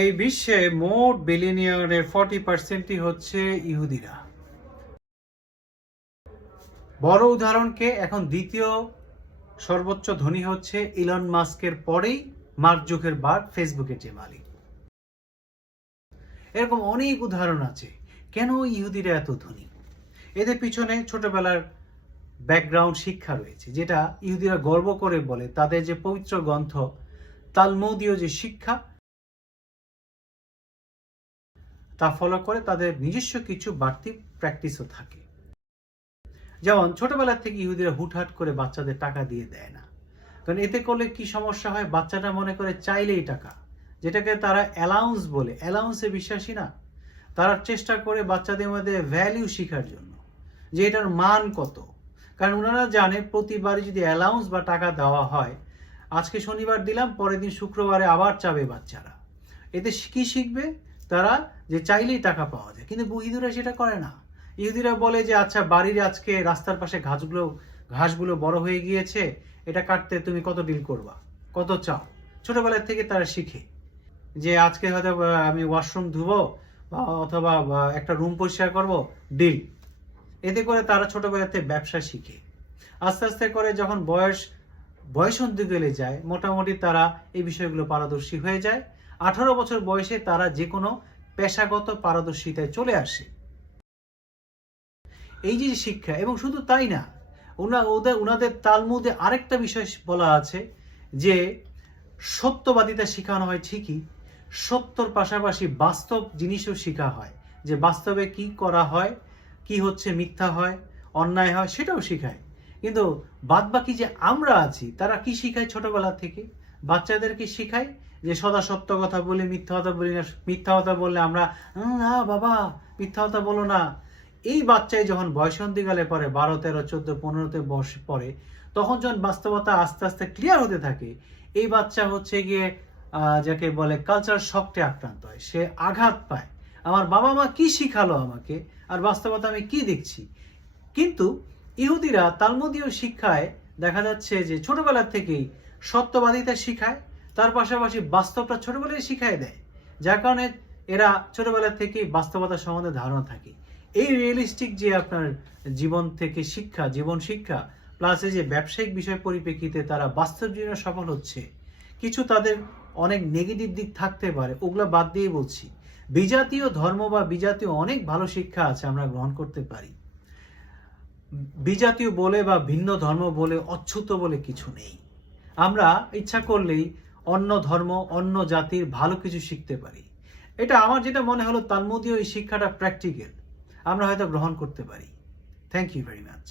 এই বিশ্বে মোট বিলিয়নিয়ারের 40%ই হচ্ছে ইহুদিরা। বড় উদাহরণকে এখন দ্বিতীয় সর্বোচ্চ ধনী হচ্ছে ইলন মাস্কের পরেই মার্ক জুকারবার্গ, ফেসবুকের যে মালিক। এরকম অনেক উদাহরণ আছে। কেন ইহুদিরা এত ধনী? এদের পিছনে ছোটবেলার ব্যাকগ্রাউন্ড শিক্ষা রয়েছে, যেটা ইহুদিরা গর্ব করে বলে তাদের যে পবিত্র গ্রন্থ তালমুদীয় যে শিক্ষা তা ফলো করে তাদের নিজস্ব কিছু বাড়তি প্র্যাকটিসও থাকে। যেমন ছোটবেলা থেকে ইহুদিরা হুটহাট করে বাচ্চাদের টাকা দিয়ে দেয় না, কারণ এতে করলে কি সমস্যা হয়, বাচ্চাটা মনে করে চাইলেই টাকা, যেটাকে তারা অ্যালাউন্স বলে, অ্যালাউন্সে বিশ্বাসী না। তারা চেষ্টা করে বাচ্চাদের মধ্যে ভ্যালিউ শেখার জন্য, যে এটার মান কত। কারণ ওনারা জানে প্রতিবারই যদি অ্যালাউন্স বা টাকা দেওয়া হয়, আজকে শনিবার দিলাম, পরের দিন শুক্রবারে আবার চাবে বাচ্চারা। এতে কি শিখবে তারা? যে চাইলেই টাকা পাওয়া যায়। কিন্তু ইহুদিরা সেটা করে না। ইহুদিরা বলে যে আচ্ছা, বাড়ির আজকে রাস্তার পাশে ঘাসগুলো বড় হয়ে গিয়েছে, এটা কাটতে তুমি কত ডিল করবা, কত চাও। ছোটবেলা থেকে তারা শিখে যে আজকে হয়তো আমি ওয়াশরুম ধুবো অথবা একটা রুম পরিষ্কার করব, ডিল। এতে করে তারা ছোটবেলাতে ব্যবসা শিখে। আস্তে আস্তে করে যখন বয়স গেলে যায়, মোটামুটি তারা এই বিষয়গুলো পারদর্শী হয়ে যায়। 18 বছর বয়সে তারা যে কোনো পেশাগত পারদর্শিতায় চলে আসে। এই যে শিক্ষা, এবং শুধু তাই না, ওনাদের তালমুদে আরেকটা বিষয় বলা আছে যে সত্যবাদিতা শেখানো হয় ঠিকই, সত্যর পাশাপাশি বাস্তব জিনিসও শেখা হয়, যে বাস্তবে কি করা হয়, কি হচ্ছে মিথ্যা হয়, অন্যায় হয়, সেটাও শেখায়। কিন্তু বাদ বাকি যে আমরা আছি, তারা কি শিখায় ছোটবেলা থেকে? বাচ্চাদেরকে শিখায় যে সদা সত্য কথা বলি, মিথ্যা কথা বলি না। মিথ্যা কথা বললে আমরা না বাবা মিথ্যা কথা বলো না। এই বাচ্চাই যখন বয়সন্ধিকালে পরে 12, 13, 14, 15তে বয়স পড়ে, তখন যখন বাস্তবতা আস্তে আস্তে ক্লিয়ার হতে থাকে, এই বাচ্চা হচ্ছে গিয়ে যাকে বলে কালচার শকটে আক্রান্ত হয়, সে আঘাত পায়। আমার বাবা মা কি শিখালো আমাকে, আর বাস্তবতা আমি কি দেখছি। কিন্তু ইহুদিরা তালমুদীয় শিক্ষায় দেখা যাচ্ছে যে ছোটবেলা থেকেই সত্যবাদিতা শিখায়, তার পাশাপাশি বাস্তবটা ছোটবেলায় শিখায় দেয়, যার কারণে এরা ছোটবেলা থেকেই বাস্তবতা সম্বন্ধে ধারণা থাকে। এই রিয়েলিস্টিক যে আপনার জীবন থেকে শিক্ষা, জীবন শিক্ষা, প্লাস এই যে ব্যবসায়িক বিষয় পরিপ্রেক্ষিতে তারা বাস্তব জীবনে সফল হচ্ছে। কিছু তাদের অনেক নেগেটিভ দিক থাকতে পারে, ওগুলো বাদ দিয়ে বলছি, বিজাতীয় ধর্ম বা বিজাতীয় অনেক ভালো শিক্ষা আছে, আমরা গ্রহণ করতে পারি। বিজাতীয় বলে বা ভিন্ন ধর্ম বলে, অচ্যুত বলে কিছু নেই। আমরা ইচ্ছা করলেই অন্য ধর্ম, অন্য জাতির ভালো কিছু শিখতে পারি। এটা আমার যেটা মনে হলো, তালমুদীয় এই শিক্ষাটা প্র্যাকটিক্যাল, আমরা হয়তো গ্রহণ করতে পারি। Thank you very much.